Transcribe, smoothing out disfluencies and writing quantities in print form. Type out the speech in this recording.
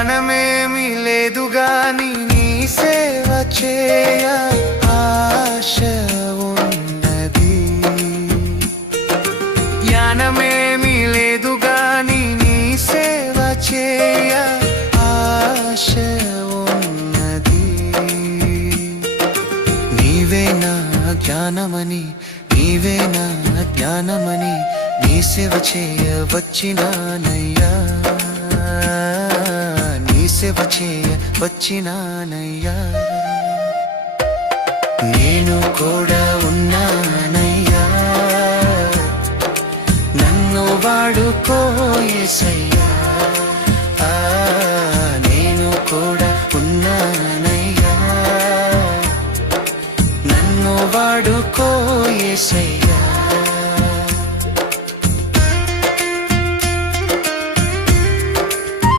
జ్ఞానమేమి లేదు గాని నీ సేవ చేయ ఆశ ఉన్నది. జ్ఞానమేమి లేదు గాని నీ సేవ చేయ ఆశ ఉన్నది. నీవే నా జ్ఞానమని, నీవే నా జ్ఞానమని నీ సేవ చేయ వచ్చినానయ్యా, నీ సేవ చేయ వచ్చినానయ్యా. నేను కూడా ఉన్నానయ్యా, నన్ను వాడుకో యేసయ్యా. నేను కూడా ఉన్నానయ్యా, నన్ను వాడుకో యేసయ్యా.